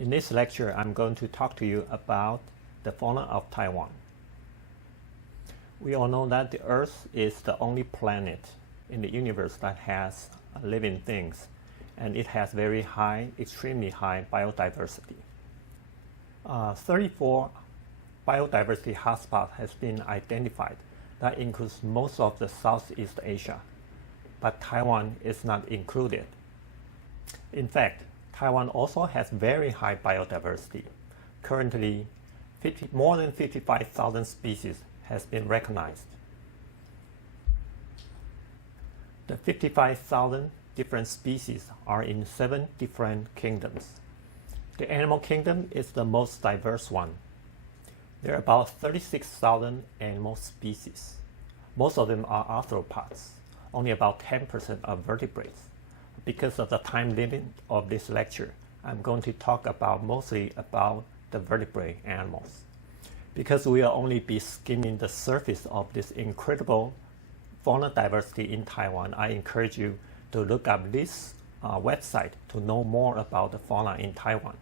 In this lecture, I'm going to talk to you about the fauna of Taiwan. We all know that the Earth is the only planet in the universe that has living things, and it has very high, extremely high biodiversity. 34 biodiversity hotspots has been identified. That includes most of the Southeast Asia, but Taiwan is not included. In fact, Taiwan also has very high biodiversity. Currently, more than 55,000 species has been recognized. The 55,000 different species are in 7 different kingdoms. The animal kingdom is the most diverse one. There are about 36,000 animal species. Most of them are arthropods. Only about 10% are vertebrates. Because of the time limit of this lecture, I'm going to talk mostly about the vertebrate animals. Because we will only be skimming the surface of this incredible fauna diversity in Taiwan, I encourage you to look up this website to know more about the fauna in Taiwan.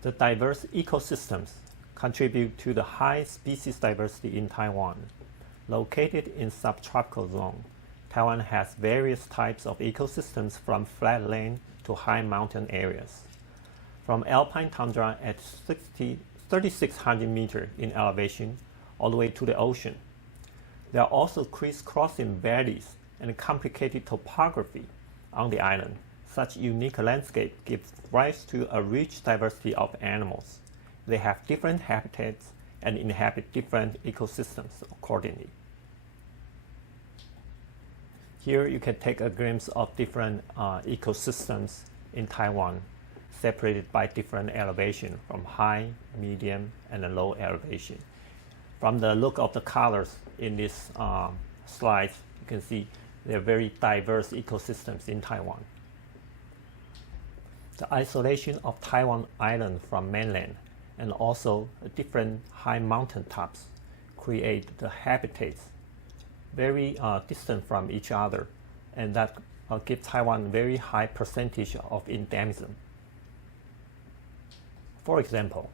The diverse ecosystems contribute to the high species diversity in Taiwan. Located in subtropical zone, Taiwan has various types of ecosystems from flatland to high mountain areas. From alpine tundra at 3,600 meters in elevation all the way to the ocean. There are also crisscrossing valleys and complicated topography on the island. Such unique landscape gives rise to a rich diversity of animals. They have different habitats and inhabit different ecosystems accordingly. Here you can take a glimpse of different ecosystems in Taiwan, separated by different elevation from high, medium, and low elevation. From the look of the colors in this slide, you can see there are very diverse ecosystems in Taiwan. The isolation of Taiwan Island from mainland and also different high mountain tops create the habitats very distant from each other, and that gives Taiwan very high percentage of endemism. For example,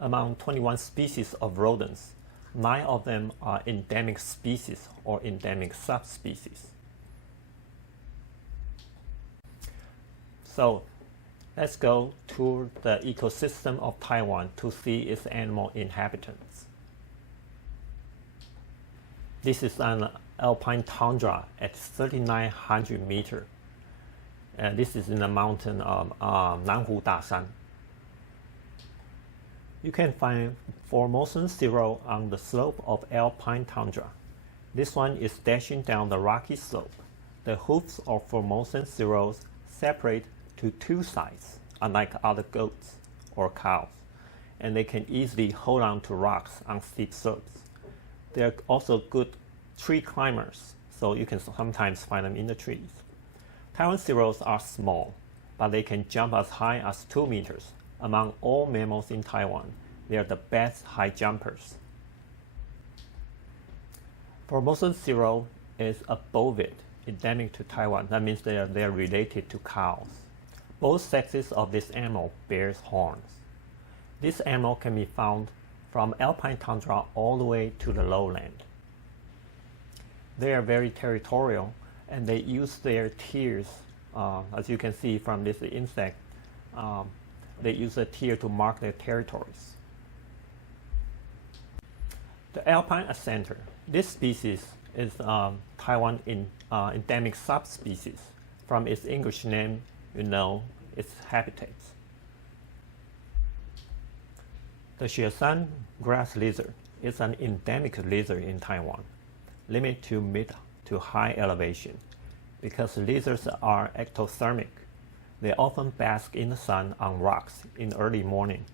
among 21 species of rodents, 9 of them are endemic species or endemic subspecies. So let's go to the ecosystem of Taiwan to see its animal inhabitants. This is an alpine tundra at 3,900 meters. This is in the mountain of Nanhu Dashan. You can find Formosan sirop on the slope of alpine tundra. This one is dashing down the rocky slope. The hoofs of Formosan sirops separate to 2 sides, unlike other goats or cows, and they can easily hold on to rocks on steep slopes. They are also good tree climbers, so you can sometimes find them in the trees. Taiwan sirops are small, but they can jump as high as 2 meters. Among all mammals in Taiwan, they are the best high jumpers. Formosan sirop is a bovid, endemic to Taiwan. That means they are related to cows. Both sexes of this animal bears horns. This animal can be found from alpine tundra all the way to the lowland. They are very territorial, and they use their tears, as you can see from this insect, they use a tear to mark their territories. The alpine accentor. This species is Taiwan endemic subspecies. From its English name, you know its habitats. The Xiaoshan grass lizard is an endemic lizard in Taiwan, limited to mid to high elevation. Because lizards are ectothermic, they often bask in the sun on rocks in early morning.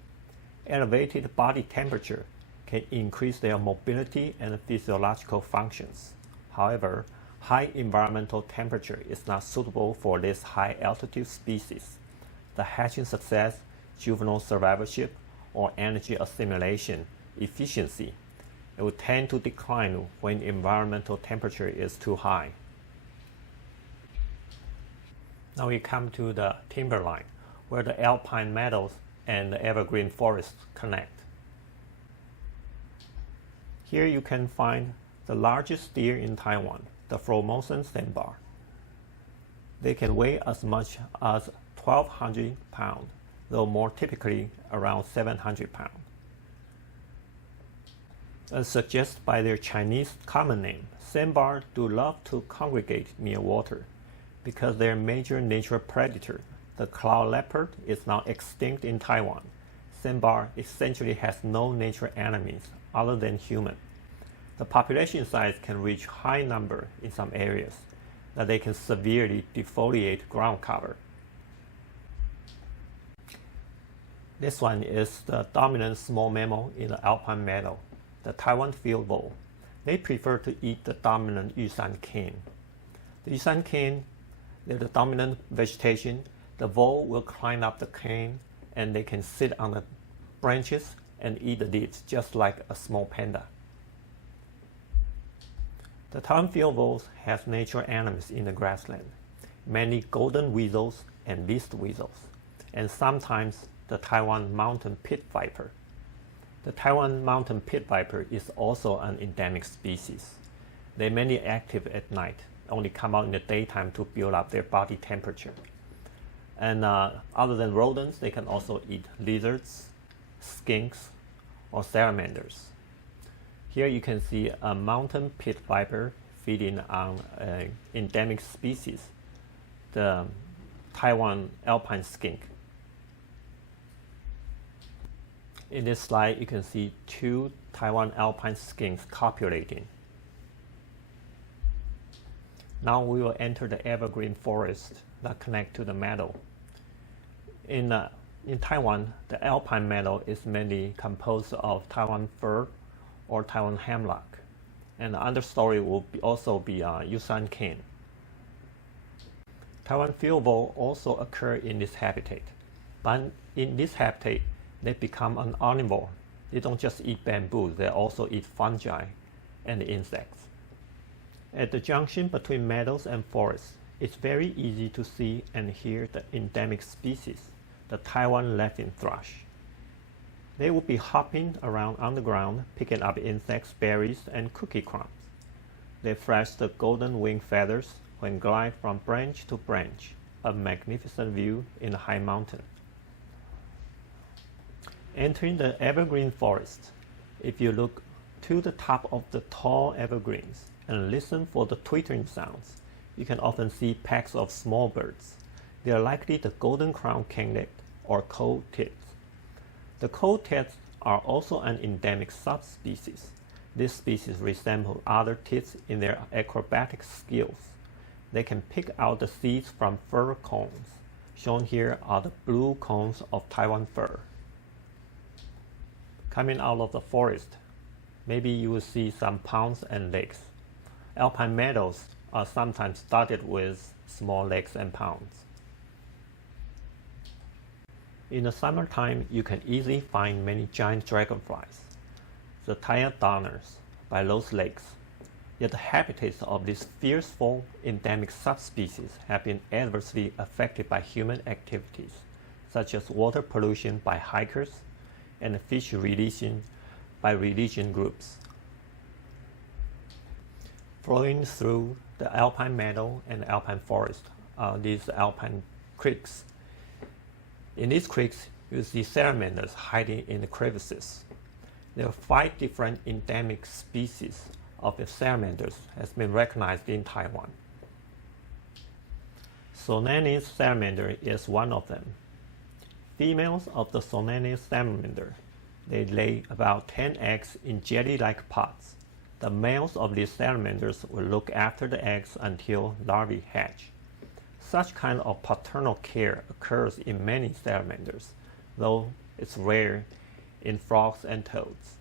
Elevated body temperature can increase their mobility and physiological functions. However, high environmental temperature is not suitable for this high altitude species. The hatching success, juvenile survivorship, or energy assimilation efficiency, it will tend to decline when environmental temperature is too high. Now we come to the timberline, where the alpine meadows and the evergreen forests connect. Here you can find the largest deer in Taiwan, the Formosan sandbar. They can weigh as much as 1,200 pounds, though more typically around 700 pounds. As suggested by their Chinese common name, sandbar do love to congregate near water. Because their major natural predator, the cloud leopard, is now extinct in Taiwan, sandbar essentially has no natural enemies other than human. The population size can reach high number in some areas, that they can severely defoliate ground cover. This one is the dominant small mammal in the alpine meadow, the Taiwan field vole. They prefer to eat the dominant yusan cane. The yusan cane, they're the dominant vegetation. The vole will climb up the cane and they can sit on the branches and eat the leaves just like a small panda. The Taiwan field voles have natural enemies in the grassland, mainly golden weasels and least weasels, and sometimes the Taiwan mountain pit viper. The Taiwan mountain pit viper is also an endemic species. They're mainly active at night, only come out in the daytime to build up their body temperature. And other than rodents, they can also eat lizards, skinks, or salamanders. Here you can see a mountain pit viper feeding on an endemic species, the Taiwan alpine skink. In this slide, you can see two Taiwan alpine skinks copulating. Now we will enter the evergreen forest that connect to the meadow. In Taiwan, the alpine meadow is mainly composed of Taiwan fir or Taiwan hemlock, and the understory will also be yusan cane. Taiwan field vole also occur in this habitat, but in this habitat, they become an omnivore. They don't just eat bamboo, they also eat fungi and insects. At the junction between meadows and forests, it's very easy to see and hear the endemic species, the Taiwan laughing thrush. They will be hopping around on the ground, picking up insects, berries, and cookie crumbs. They flash the golden wing feathers when glide from branch to branch, a magnificent view in the high mountain. Entering the evergreen forest, if you look to the top of the tall evergreens and listen for the twittering sounds, you can often see packs of small birds. They are likely the golden crown kinglet or coal tits. The coal tits are also an endemic subspecies. This species resemble other tits in their acrobatic skills. They can pick out the seeds from fir cones. Shown here are the blue cones of Taiwan fir. Coming out of the forest, maybe you will see some ponds and lakes. Alpine meadows are sometimes dotted with small lakes and ponds. In the summertime, you can easily find many giant dragonflies, the Taiadoners, by those lakes. Yet the habitats of these fearful endemic subspecies have been adversely affected by human activities, such as water pollution by hikers and fish releasing by religion groups. Flowing through the alpine meadow and alpine forest are these alpine creeks. In these creeks, you see salamanders hiding in the crevices. There are 5 different endemic species of the salamanders has been recognized in Taiwan. Sonanis salamander is one of them. Females of the Sonanis salamander, they lay about 10 eggs in jelly-like pots. The males of these salamanders will look after the eggs until larvae hatch. Such kind of paternal care occurs in many salamanders, though it's rare in frogs and toads.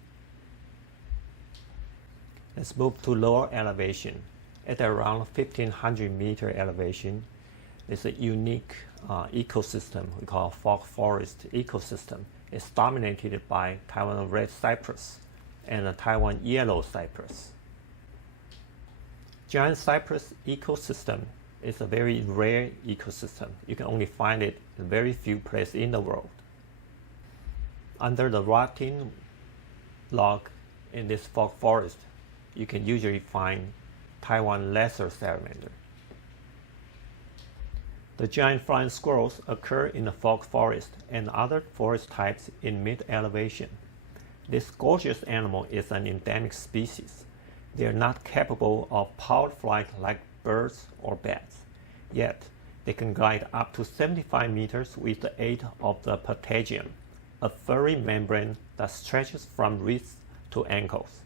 Let's move to lower elevation. At around 1500 meter elevation, there's a unique ecosystem we call fog forest ecosystem. It's dominated by Taiwan red cypress and a Taiwan yellow cypress. Giant cypress ecosystem is a very rare ecosystem. You can only find it in very few places in the world. Under the rotting log in this fog forest, you can usually find Taiwan lesser salamander. The giant flying squirrels occur in the fog forest and other forest types in mid-elevation. This gorgeous animal is an endemic species. They are not capable of powered flight like birds or bats, yet they can glide up to 75 meters with the aid of the patagium, a furry membrane that stretches from wrists to ankles.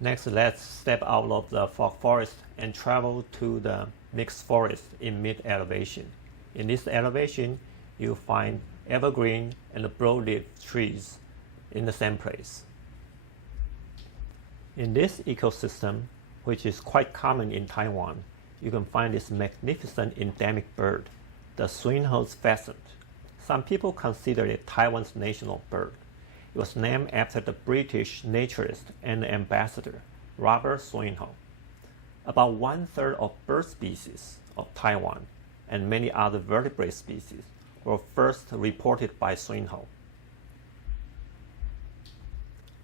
Next, let's step out of the fog forest and travel to the mixed forest in mid-elevation. In this elevation, you'll find evergreen and broadleaf trees in the same place. In this ecosystem, which is quite common in Taiwan, you can find this magnificent endemic bird, the swinehurst pheasant. Some people consider it Taiwan's national bird. It was named after the British naturalist and ambassador, Robert Swinhoe. About 1/3 of bird species of Taiwan and many other vertebrate species were first reported by Swinhoe.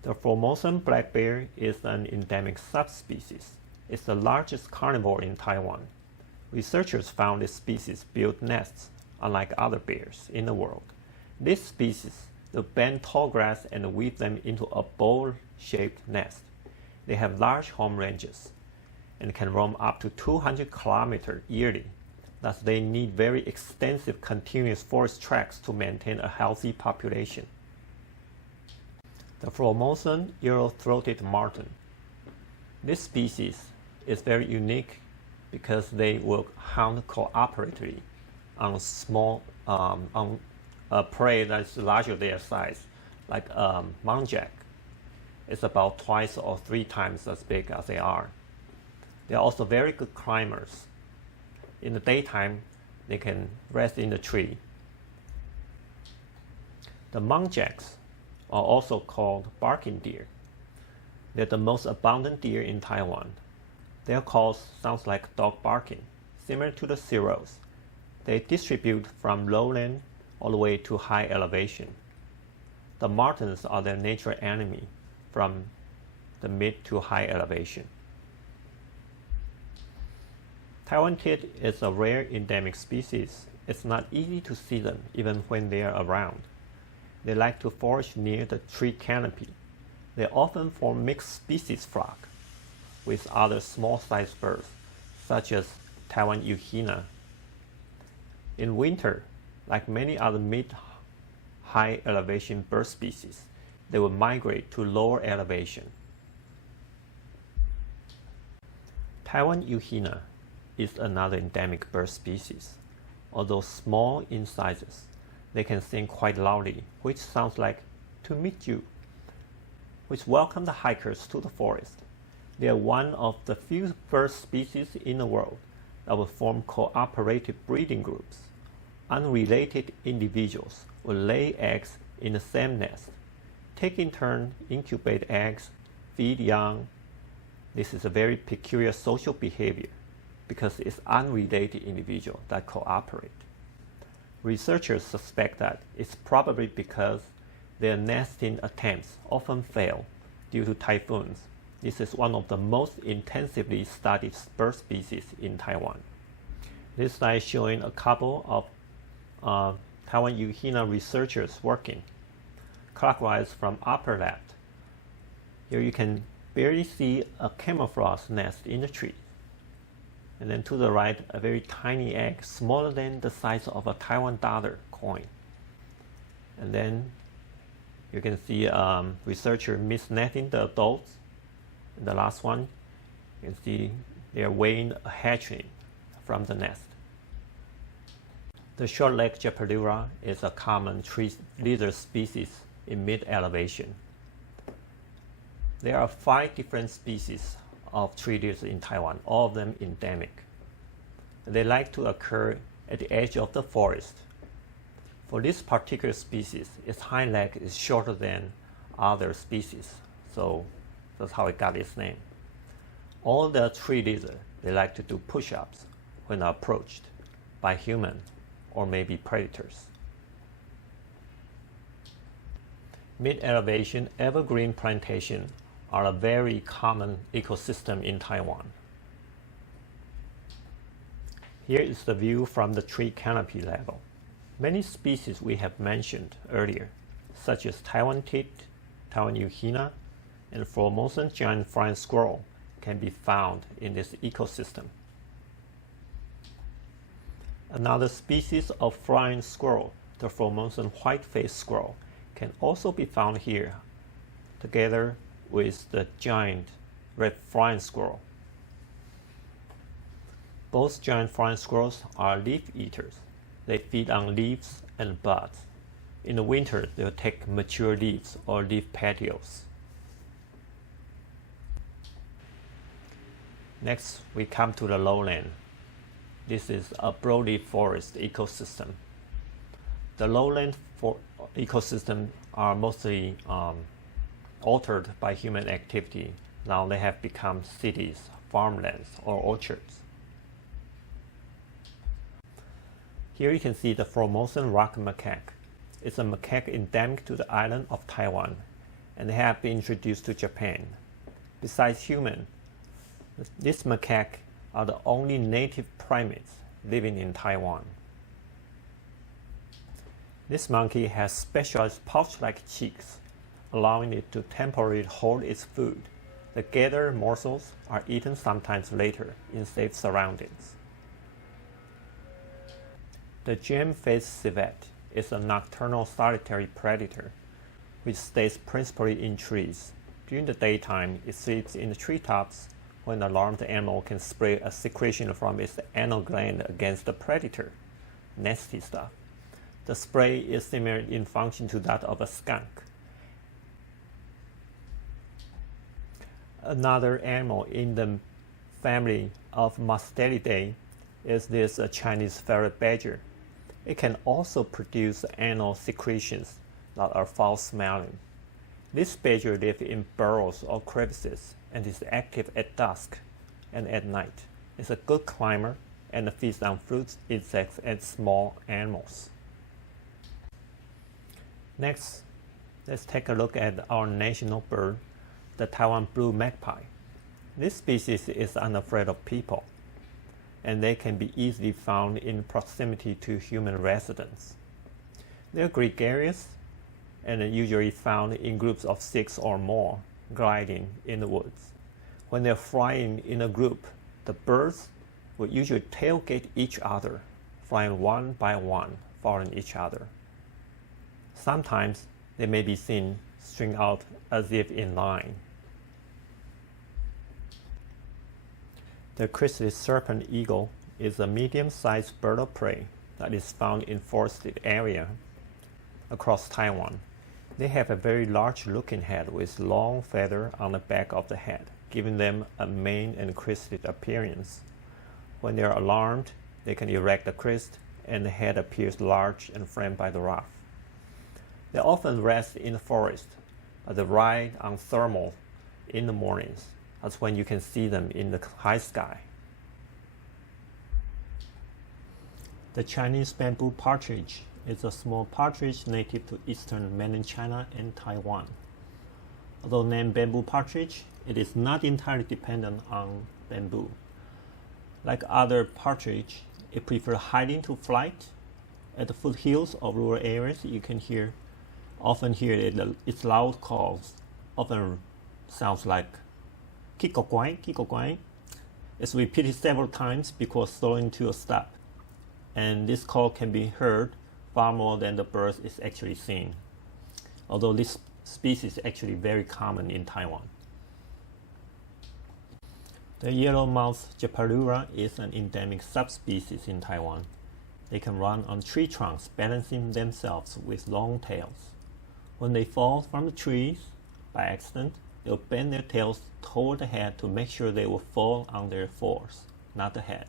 The Formosan black bear is an endemic subspecies. It's the largest carnivore in Taiwan. Researchers found this species build nests, unlike other bears in the world. This species will bend tall grass and weave them into a bowl-shaped nest. They have large home ranges and can roam up to 200 kilometers yearly. Thus, they need very extensive continuous forest tracts to maintain a healthy population. The Formosan yellow-throated marten. This species is very unique because they will hunt cooperatively on small on a prey that's larger their size, like muntjac. It's about twice or 3 times as big as they are. They are also very good climbers. In the daytime, they can rest in the tree. The muntjacs are also called barking deer. They're the most abundant deer in Taiwan. Their calls sounds like dog barking, similar to the seals. They distribute from lowland all the way to high elevation. The martens are their natural enemy from the mid to high elevation. Taiwan kit is a rare endemic species. It's not easy to see them even when they are around. They like to forage near the tree canopy. They often form mixed species flock with other small-sized birds, such as Taiwan euhina. In winter, like many other mid-high elevation bird species, they will migrate to lower elevation. Taiwan euhina is another endemic bird species. Although small in sizes, they can sing quite loudly, which sounds like "to meet you," which welcome the hikers to the forest. They are one of the few bird species in the world that will form cooperative breeding groups. Unrelated individuals will lay eggs in the same nest, take in turn incubate eggs, feed young. This is a very peculiar social behavior because it's unrelated individuals that cooperate. Researchers suspect that it's probably because their nesting attempts often fail due to typhoons. This is one of the most intensively studied bird species in Taiwan. This slide is showing a couple of Taiwan euhina researchers working clockwise from upper left. Here you can barely see a camouflage nest in the tree. And then to the right, a very tiny egg, smaller than the size of a Taiwan dollar coin. And then you can see researcher misnetting the adults. And the last one, you can see they are weighing a hatchling from the nest. The short-legged Jeppardura is a common tree lizard species in mid-elevation. There are 5 different species of tree lizards in Taiwan, all of them endemic. They like to occur at the edge of the forest. For this particular species, its hind leg is shorter than other species, so that's how it got its name. All the tree lizards they like to do push-ups when approached by humans or maybe predators. Mid-elevation evergreen plantations are a very common ecosystem in Taiwan. Here is the view from the tree canopy level. Many species we have mentioned earlier, such as Taiwan tit, Taiwan euhina, and Formosan giant flying squirrel, can be found in this ecosystem. Another species of flying squirrel, the Formosan white-faced squirrel, can also be found here, together with the giant red flying squirrel. Both giant flying squirrels are leaf eaters. They feed on leaves and buds. In the winter, they'll take mature leaves or leaf petioles. Next, we come to the lowland. This is a broadleaf forest ecosystem. The lowland ecosystem are mostly altered by human activity. Now they have become cities, farmlands, or orchards. Here you can see the Formosan rock macaque. It's a macaque endemic to the island of Taiwan, and they have been introduced to Japan. Besides humans, these macaques are the only native primates living in Taiwan. This monkey has specialized pouch-like cheeks, allowing it to temporarily hold its food. The gathered morsels are eaten sometimes later in safe surroundings. The gem-faced civet is a nocturnal solitary predator, which stays principally in trees. During the daytime, it sleeps in the treetops. When the alarmed animal can spray a secretion from its anal gland against the predator. Nasty stuff. The spray is similar in function to that of a skunk. Another animal in the family of Mustelidae is this Chinese ferret badger. It can also produce anal secretions that are foul-smelling. This badger lives in burrows or crevices and is active at dusk and at night. It's a good climber and feeds on fruits, insects, and small animals. Next, let's take a look at our national bird, the Taiwan blue magpie. This species is unafraid of people, and they can be easily found in proximity to human residents. They're gregarious and are usually found in groups of 6 or more, gliding in the woods. When they're flying in a group, the birds will usually tailgate each other, flying one by one, following each other. Sometimes they may be seen string out as if in line. The crested serpent eagle is a medium-sized bird of prey that is found in forested area across Taiwan. They have a very large-looking head with long feather on the back of the head, giving them a mane and crested appearance. When they are alarmed, they can erect the crest, and the head appears large and framed by the ruff. They often rest in the forest, but they ride on thermal in the mornings. That's when you can see them in the high sky. The Chinese bamboo partridge is a small partridge native to eastern mainland China and Taiwan. Although named bamboo partridge, it is not entirely dependent on bamboo. Like other partridge, it prefers hiding to flight. At the foothills of rural areas, you can often hear its loud calls. Often sounds like kiko-kwai, kiko-kwai. It's repeated several times before slowing to a stop. And this call can be heard far more than the bird is actually seen. Although this species is actually very common in Taiwan. The yellow-mouthed Jeparura is an endemic subspecies in Taiwan. They can run on tree trunks, balancing themselves with long tails. When they fall from the trees by accident, they'll bend their tails toward the head to make sure they will fall on their fours, not the head.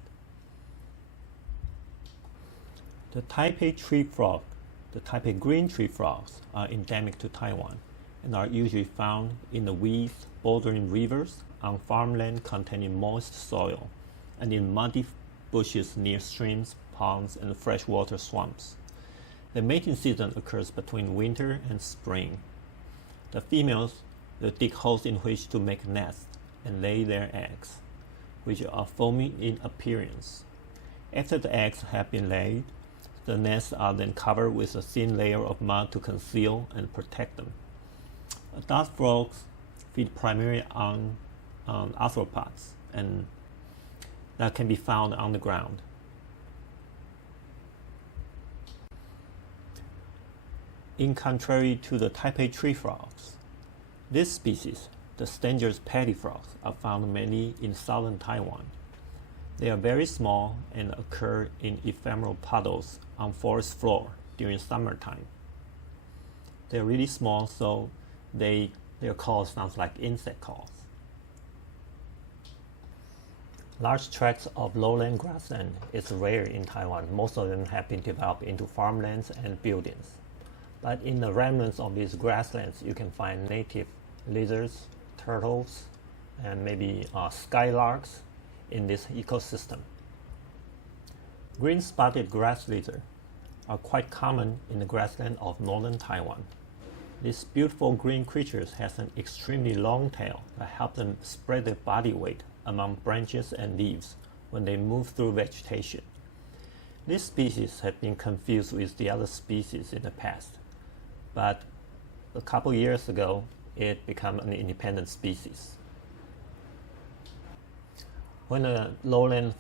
The Taipei tree frog, the Taipei green tree frogs, are endemic to Taiwan and are usually found in the weeds bordering rivers on farmland containing moist soil and in muddy bushes near streams, ponds, and freshwater swamps. The mating season occurs between winter and spring. The females will dig holes in which to make nests and lay their eggs, which are foamy in appearance. After the eggs have been laid, the nests are then covered with a thin layer of mud to conceal and protect them. Adult frogs feed primarily on arthropods and that can be found on the ground. In contrary to the Taipei tree frogs, this species, the Stanger's paddy frogs, are found mainly in southern Taiwan. They are very small and occur in ephemeral puddles on forest floor during summertime. They're really small, so their call sounds like insect calls. Large tracts of lowland grassland is rare in Taiwan. Most of them have been developed into farmlands and buildings. But in the remnants of these grasslands, you can find native lizards, turtles, and maybe skylarks in this ecosystem. Green-spotted grass lizards are quite common in the grassland of northern Taiwan. These beautiful green creatures have an extremely long tail that helps them spread their body weight among branches and leaves when they move through vegetation. This species have been confused with the other species in the past, but a couple years ago, it became an independent species. When a lowland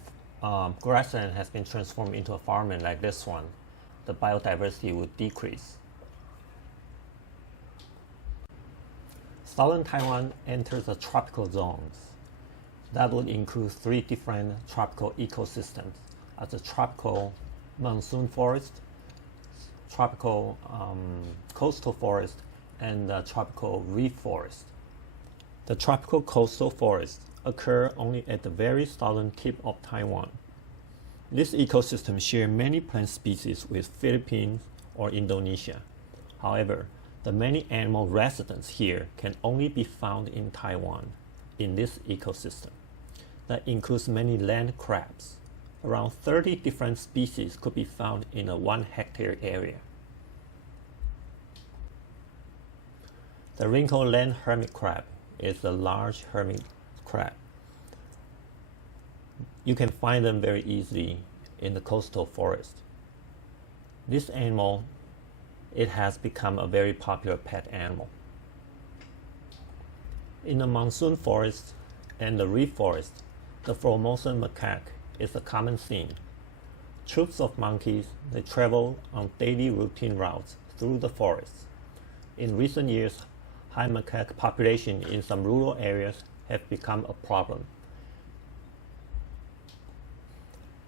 grassland has been transformed into a farmland like this one, the biodiversity would decrease. Southern Taiwan enters the tropical zones. That would include 3 different tropical ecosystems, as a tropical monsoon forest, tropical coastal forest, and the tropical reef forest. The tropical coastal forests occur only at the very southern tip of Taiwan. This ecosystem shares many plant species with Philippines or Indonesia. However, the many animal residents here can only be found in Taiwan in this ecosystem. That includes many land crabs. Around 30 different species could be found in a 1-hectare area. The wrinkled land hermit crab is a large hermit crab. You can find them very easily in the coastal forest. This animal, it has become a very popular pet animal. In the monsoon forest and the reef forest, the Formosan macaque is a common scene. Troops of monkeys, they travel on daily routine routes through the forest. In recent years, high macaque population in some rural areas have become a problem.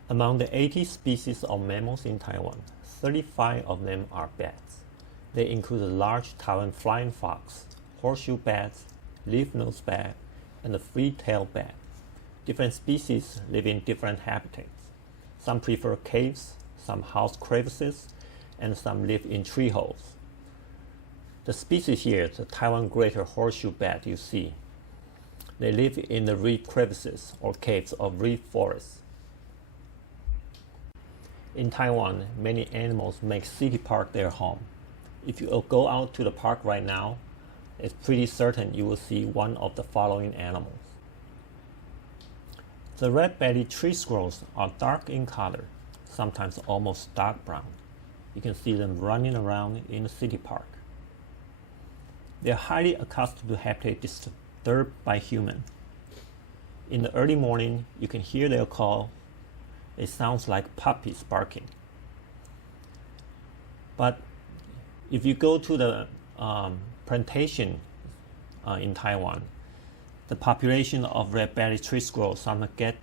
Among the 80 species of mammals in Taiwan, 35 of them are bats. They include the large Taiwan flying fox, horseshoe bats, leaf-nosed bat, and the free-tailed bat. Different species live in different habitats. Some prefer caves, some house crevices, and some live in tree holes. The species here, the Taiwan greater horseshoe bat you see, they live in the reef crevices or caves of reef forests. In Taiwan, many animals make city park their home. If you go out to the park right now, it's pretty certain you will see one of the following animals. The red-bellied tree squirrels are dark in color, sometimes almost dark brown. You can see them running around in the city park. They are highly accustomed to habitat disturbed by humans. In the early morning, you can hear their call. It sounds like puppies barking. But if you go to the plantation in Taiwan, the population of red-bellied tree squirrels sometimes get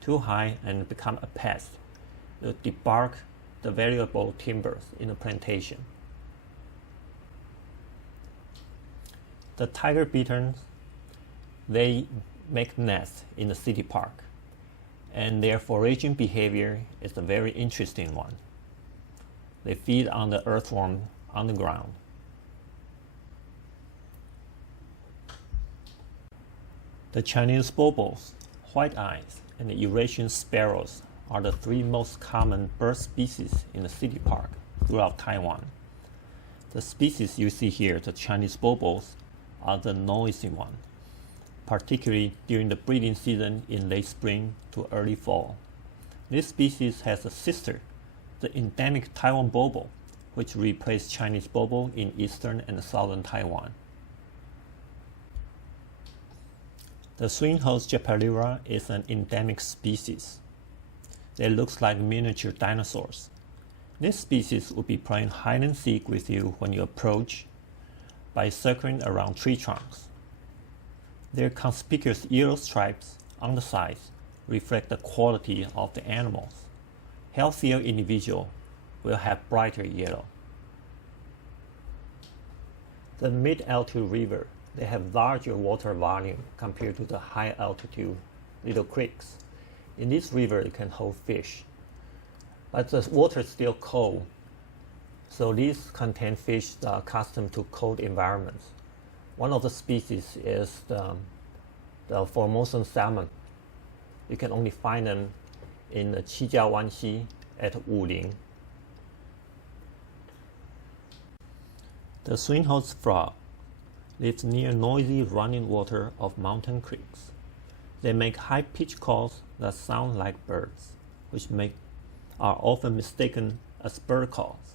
too high and become a pest. They debark the valuable timbers in the plantation. The tiger bitterns, they make nests in the city park, and their foraging behavior is a very interesting one. They feed on the earthworm on the ground. The Chinese bulbuls, white eyes, and the Eurasian sparrows are the three most common bird species in the city park throughout Taiwan. The species you see here, the Chinese bulbuls, are the noisy one, particularly during the breeding season in late spring to early fall. This species has a sister, the endemic Taiwan bulbul, which replaced Chinese bulbul in eastern and southern Taiwan. The swing-host Jeppalera is an endemic species. They look like miniature dinosaurs. This species would be playing hide and seek with you when you approach by circling around tree trunks. Their conspicuous yellow stripes on the sides reflect the quality of the animals. Healthier individuals will have brighter yellow. The mid-altitude river, they have larger water volume compared to the high-altitude little creeks. In this river, it can hold fish, but the water is still cold, so these contain fish that are accustomed to cold environments. One of the species is the Formosan salmon. You can only find them in the Taiwan CH at Wuling. The swing-host frog lives near noisy running water of mountain creeks. They make high-pitched calls that sound like birds, which are often mistaken as bird calls.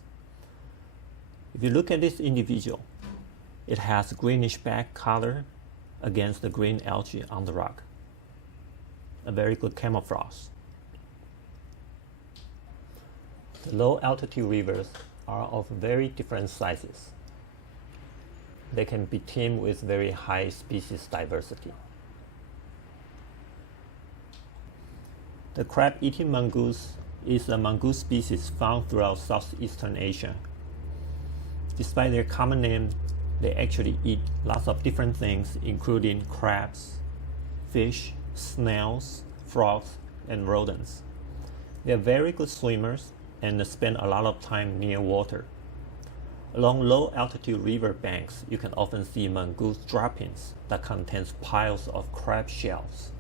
If you look at this individual, it has greenish back color against the green algae on the rock. A very good camouflage. The low-altitude rivers are of very different sizes. They can be teamed with very high species diversity. The crab-eating mongoose is a mongoose species found throughout southeastern Asia. Despite their common name, they actually eat lots of different things, including crabs, fish, snails, frogs, and rodents. They are very good swimmers and spend a lot of time near water. Along low-altitude river banks, you can often see mongoose droppings that contains piles of crab shells.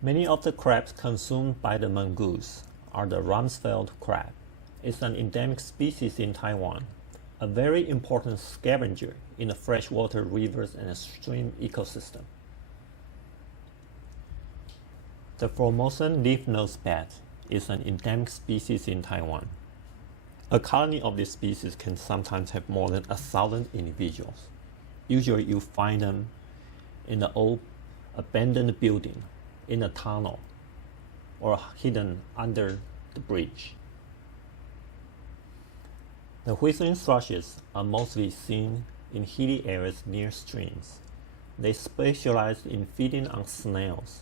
Many of the crabs consumed by the mongoose are the Rumsfeld crab. It's an endemic species in Taiwan, a very important scavenger in the freshwater rivers and stream ecosystem. The Formosan leaf-nosed bat is an endemic species in Taiwan. A colony of this species can sometimes have more than 1,000 individuals. Usually you find them in the old abandoned building, in a tunnel, or hidden under the bridge. The whistling thrushes are mostly seen in hilly areas near streams. They specialize in feeding on snails,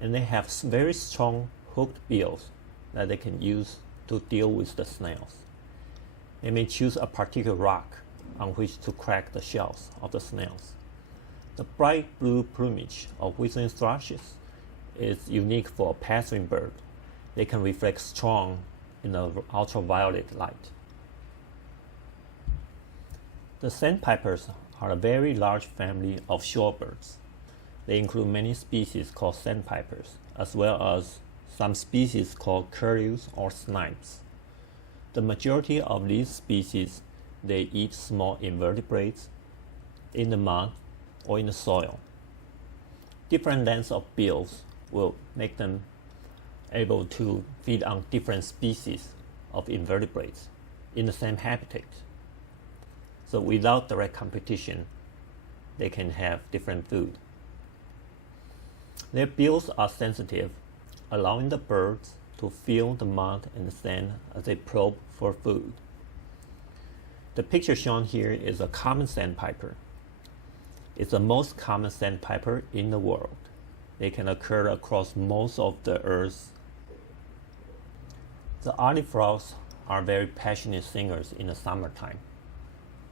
and they have very strong hooked bills that they can use to deal with the snails. They may choose a particular rock on which to crack the shells of the snails. The bright blue plumage of whistling thrushes is unique for a passing bird. They can reflect strong in the ultraviolet light. The sandpipers are a very large family of shorebirds. They include many species called sandpipers, as well as some species called curlews or snipes. The majority of these species, they eat small invertebrates in the mud or in the soil. Different lengths of bills will make them able to feed on different species of invertebrates in the same habitat. So without direct competition, they can have different food. Their bills are sensitive, allowing the birds to feel the mud and the sand as they probe for food. The picture shown here is a common sandpiper. It's the most common sandpiper in the world. They can occur across most of the earth. The olive frogs are very passionate singers in the summertime.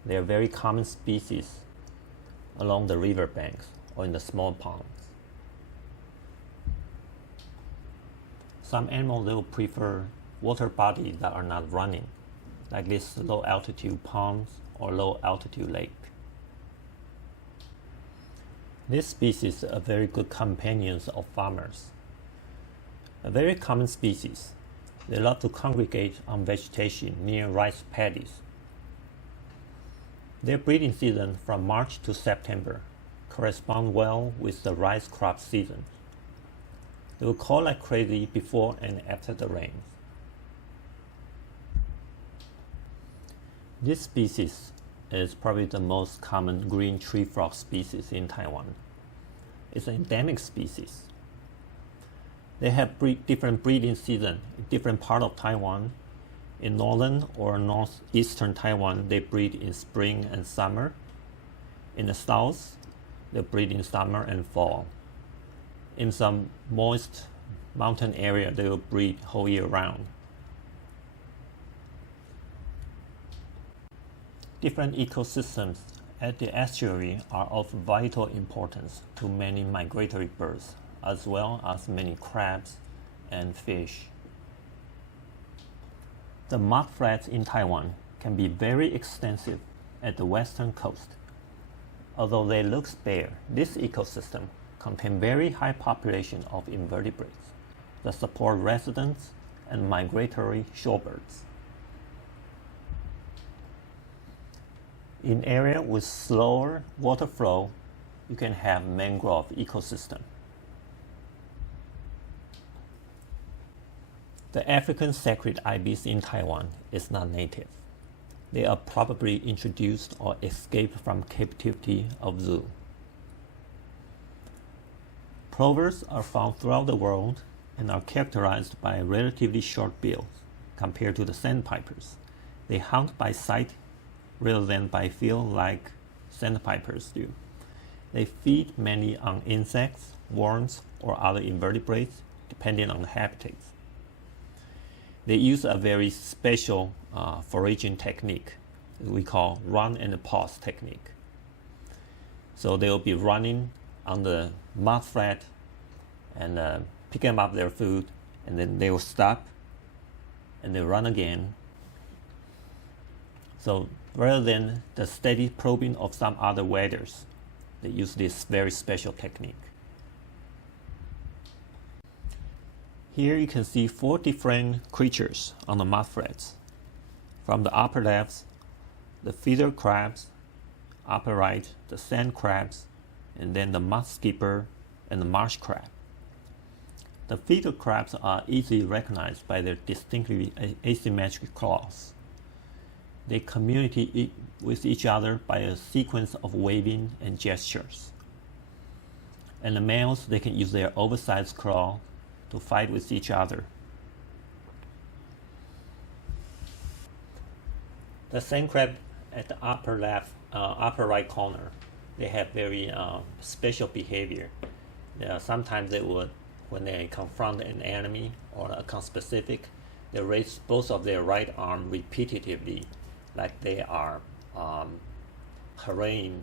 They are very common species along the river banks or in the small ponds. Some animals will prefer water bodies that are not running, like this low altitude ponds or low altitude lake. This species are very good companions of farmers. A very common species, they love to congregate on vegetation near rice paddies. Their breeding season from March to September correspond well with the rice crop season. They will call like crazy before and after the rains. This species is probably the most common green tree frog species in Taiwan. It's an endemic species. They have different breeding seasons in different parts of Taiwan. In northern or northeastern Taiwan, they breed in spring and summer. In the south, they breed in summer and fall. In some moist mountain area, they will breed whole year round. Different ecosystems at the estuary are of vital importance to many migratory birds, as well as many crabs and fish. The mudflats in Taiwan can be very extensive at the western coast. Although they look bare, this ecosystem contains very high population of invertebrates that support residents and migratory shorebirds. In areas with slower water flow, you can have mangrove ecosystem. The African sacred ibis in Taiwan is not native. They are probably introduced or escaped from captivity of zoo. Plovers are found throughout the world and are characterized by relatively short bills compared to the sandpipers. They hunt by sight rather than by feel like sandpipers do. They feed mainly on insects, worms, or other invertebrates, depending on the habitats. They use a very special foraging technique we call run and pause technique. So they will be running on the mudflat and picking up their food, and then they will stop and they run again. So rather than the steady probing of some other waders, they use this very special technique. Here you can see 4 different creatures on the mudflats. From the upper left, the feeder crabs, upper right, the sand crabs, and then the mud skipper and the marsh crab. The feeder crabs are easily recognized by their distinctly asymmetric claws. They communicate with each other by a sequence of waving and gestures. And the males, they can use their oversized claw to fight with each other. The sand crab at the upper left, upper right corner, they have very special behavior. Sometimes they would, when they confront an enemy or a conspecific, they raise both of their right arm repetitively, like they are haranguing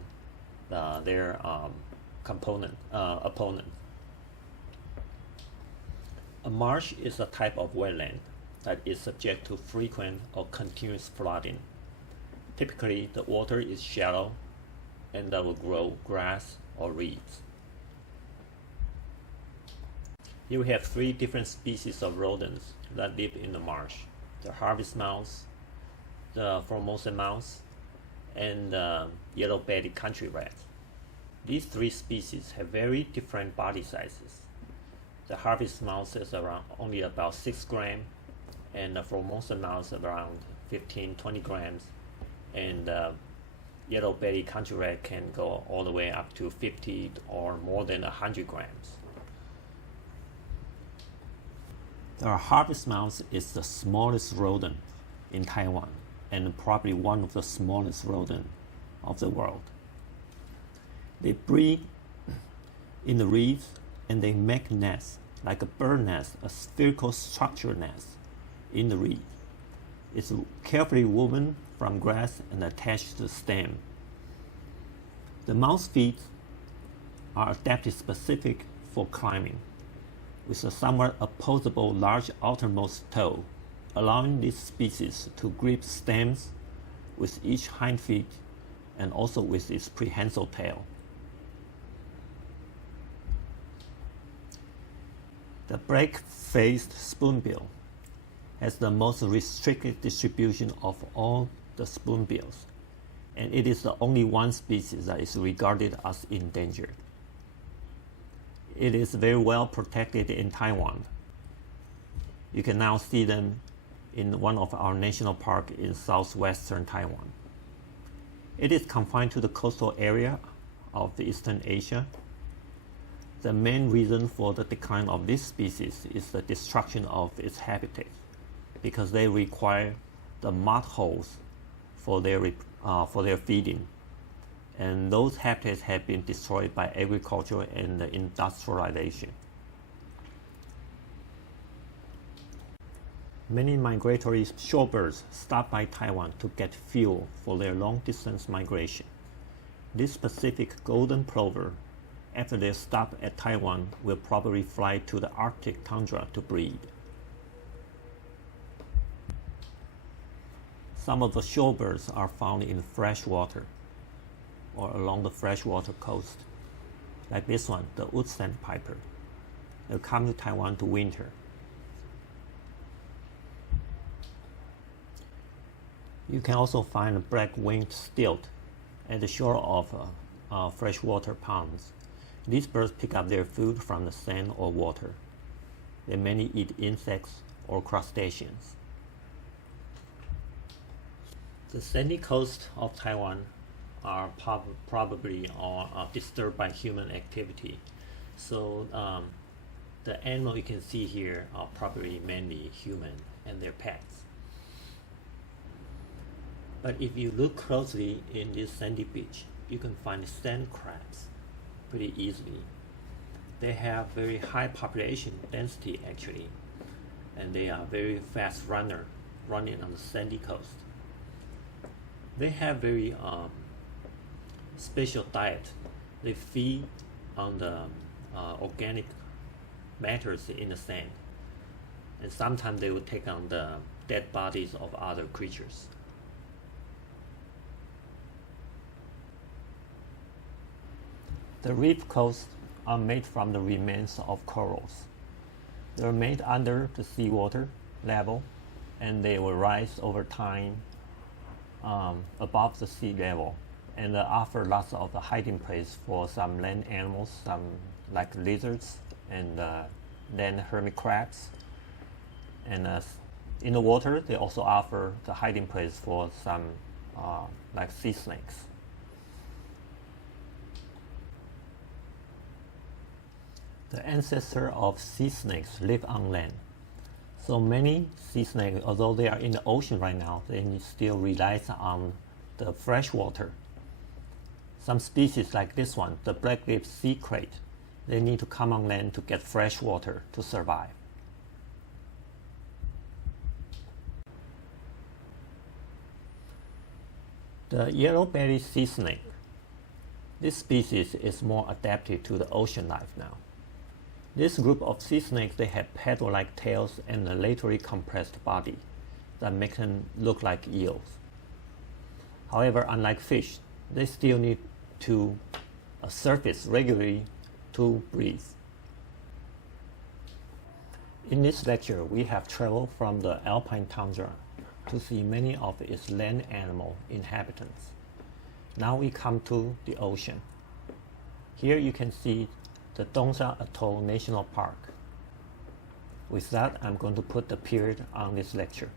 their opponent. A marsh is a type of wetland that is subject to frequent or continuous flooding. Typically, the water is shallow and that will grow grass or reeds. Here we have 3 different species of rodents that live in the marsh: the harvest mouse, the Formosan mouse, and the yellow-bellied country rat. These 3 species have very different body sizes. The harvest mouse is only about 6 grams, and the Formosan mouse around 15-20 grams, and the yellow-bellied country rat can go all the way up to 50 or more than 100 grams. The harvest mouse is the smallest rodent in Taiwan and probably one of the smallest rodents of the world. They breed in the reeds and they make nests like a bird nest, a spherical structured nest in the reed. It's carefully woven from grass and attached to the stem. The mouse feet are adapted specific for climbing, with a somewhat opposable large outermost toe, allowing this species to grip stems with each hind feet and also with its prehensile tail. The black-faced spoonbill has the most restricted distribution of all the spoonbills, and it is the only one species that is regarded as endangered. It is very well protected in Taiwan. You can now see them in one of our national parks in southwestern Taiwan. It is confined to the coastal area of Eastern Asia. The main reason for the decline of this species is the destruction of its habitat, because they require the mud holes for their feeding, and those habitats have been destroyed by agriculture and industrialization. Many migratory shorebirds stop by Taiwan to get fuel for their long-distance migration. This Pacific golden plover, after their stop at Taiwan, will probably fly to the Arctic tundra to breed. Some of the shorebirds are found in fresh water or along the freshwater coast, like this one, the wood sandpiper. They'll come to Taiwan to winter. You can also find a black-winged stilt at the shore of freshwater ponds. These birds pick up their food from the sand or water. They mainly eat insects or crustaceans. The sandy coast of Taiwan are probably disturbed by human activity. So the animal you can see here are probably mainly human and their pets. But if you look closely in this sandy beach, you can find sand crabs pretty easily. They have very high population density actually, and they are very fast running on the sandy coast. They have very special diet. They feed on the organic matters in the sand, and sometimes they will take on the dead bodies of other creatures. The reef coasts are made from the remains of corals. They are made under the seawater level, and they will rise over time above the sea level, and offer lots of hiding place for some land animals, some like lizards and land hermit crabs. And in the water, they also offer the hiding place for some like sea snakes. The ancestor of sea snakes live on land. So many sea snakes, although they are in the ocean right now, they still rely on the fresh water. Some species like this one, the black-lipped sea crate, they need to come on land to get fresh water to survive. The yellow-bellied sea snake. This species is more adapted to the ocean life now. This group of sea snakes, they have paddle-like tails and a laterally compressed body that makes them look like eels. However, unlike fish, they still need to surface regularly to breathe. In this lecture, we have traveled from the alpine tundra to see many of its land animal inhabitants. Now we come to the ocean. Here you can see the Dongsa Atoll National Park. With that, I'm going to put the period on this lecture.